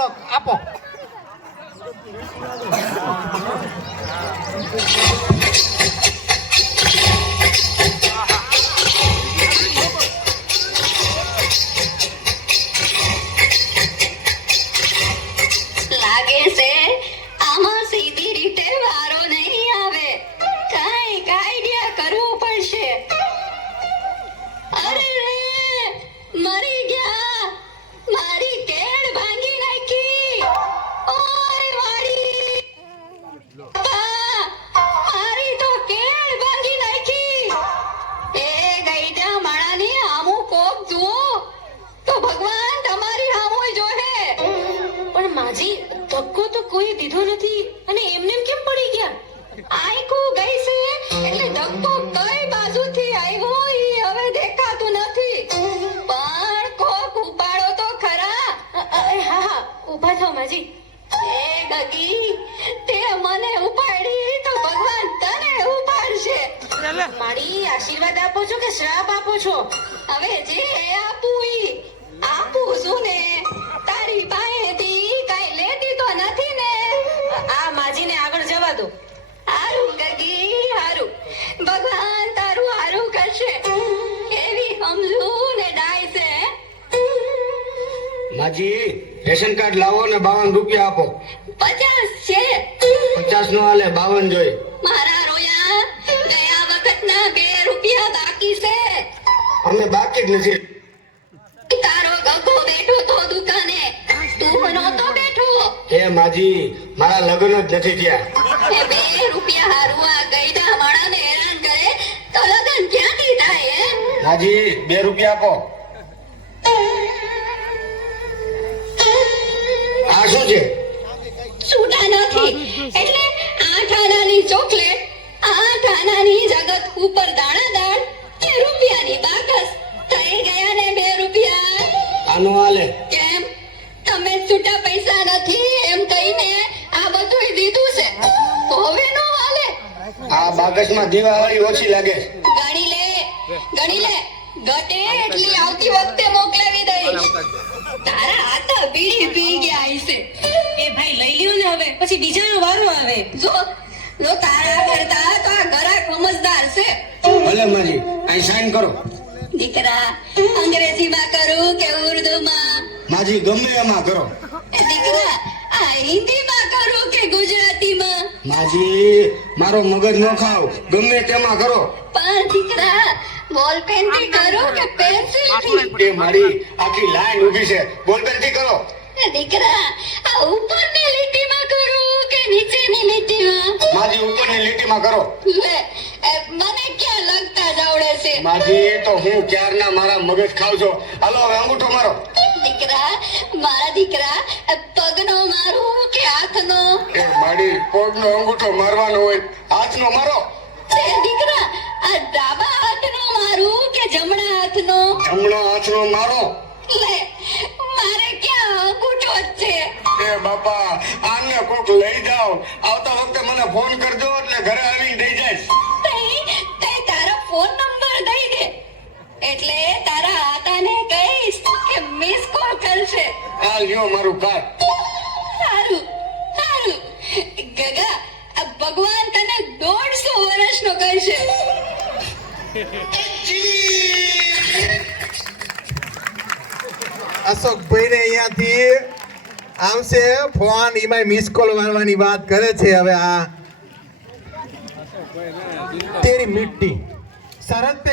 આપો. લાગે છે આમાં સીધી રીતે વારો નહીં આવે. કાંઈક આઈડિયા કરવું પડશે. અરે રે, મરી ગયા. મારી કેળ ભાંગી નાખી. ઓય વાડી, બા, મારી તો કેળ ભાંગી નાખી. એ ગઈડા માણાની આમું કોક જુઓ તો ભગવાન તમારી આમું જોહે. પણ માજી ધક્કો તો કોઈ દીધો નથી અને એમને કેમ પડી ગયા? આઈકુ ગઈ છે એટલે ધક્કો કઈ બાજુથી આવ્યો ઈ હવે દેખાતું નથી. પણ કોક ઉપાડો તો ખરા. હા હા ઊભા થાઓ માજી. એ ગગી, તે મને ઉપાડી તો ભગવાન તને ઉપાડશે. મારી આશીર્વાદ આપો છો કે શ્રાપ આપો છો? હવે જે આપું ઈ આપું છું ને. તારી પાસેથી કઈ લેતી તો નથી ને. આ માજીને આગળ જવા દો. હારું ગગી હારું, ભગવાન તારું હારું કરશે. કેવી સમજુ ને ડાય છે. માજી રેશન કાર્ડ લાવો ને 52 રૂપિયા આપો. 50 છે. 50 નો હાલે, 52 જોઈએ. મારા રોયા ગયા વખતના 2 રૂપિયા બાકી છે. અમે બાકી જ નથી. તારો ગગો બેઠો તો દુકાને, તું નહોતો બેઠો. એ માજી મારા લગ્ન જ નથી થયા. એ 2 રૂપિયા હારું આ ગઈડા માણાને હેરાન કરે તો લગન ક્યાંથી થાય હે? માજી 2 રૂપિયા આપો. આ શું છે? છૂટા નથી એટલે 8 આનાની ચોકલેટ, 8 આનાની જગત ઉપર દાણાદાર, 2 રૂપિયાની બાકસ. થઈ ગયા ને 2 રૂપિયા. આનો હાલે. કેમ તમે છૂટા પૈસા નથી એમ કહીને આ બધુંય દીધું છે, હવે નો હાલે? આ બાકસમાં દીવાવાળી ઓછી લાગે. ગણી લે, ગણી લે. ઘટે એટલી આવતી વખતે મોકલાવી દઈશ. તારા હાથા બીડી પી ગયા હશે. એ ભાઈ લઈ લ્યો ને હવે, પછી બીજાનો વારો આવે. જો તારા કરતા તો આ ઘરાક સમજદાર છે. ભલે માજી અહીં સાઈન કરો. દીકરા, અંગ્રેજીમાં કરું કે ઉર્દુમાં? માજી ગમે એમાં કરો. એ દીકરા, આ હિન્દીમાં કરું કે ગુજરાતીમાં? માજી મારો મગજ ન ખાવ, ગમે તેમાં કરો. પણ દીકરા, બોલ પેનથી કરું કે પેન્સિલથી? એ મારી આખી લાઈન ઊભી છે, બોલપેન થી કરો. એ દીકરા, આ ઉપરની લીટીમાં કરું કે નીચેની લીટીમાં? માજી ઉપરની લીટીમાં કરો. લે, મને ક્યાં લગતા જાવડે છે? માજી તો હું ક્યારના મારા મગજ ખાવ છો. હાલો હવે અંગૂઠો મારો. દીકરા, મારા દીકરા, પગનો મારું કે હાથનો? એ મારી પગનો અંગૂઠો મારવાનો હોય, હાથનો મારો. એ દીકરા, આ ડાબા હાથનો મારું કે જમણા હાથનો? જમણો હાથનો મારો. લે, મારે ક્યાં અંગૂઠો જ છે? એ બાપા, આને કોક લઈ જાઓ. આવતા વખતે મને ફોન કરજો એટલે ઘરે આવીને દઈ જઈશ. તે તારો ફોન નંબર દઈ દે એટલે તારા આતાને કહીશ કે મિસ કોલ કરશે. આ લ્યો મારું કાર્ડ. સારું સારું. ગગા, આ ભગવાન તને 150 વર્ષનો કરશે. અશોકભાઈ ને અહીંયાથી આવશે ફોન, એમાં મિસ કોલ મારવાની વાત કરે છે. હવે આ તેરી મિટ્ટી શરત પે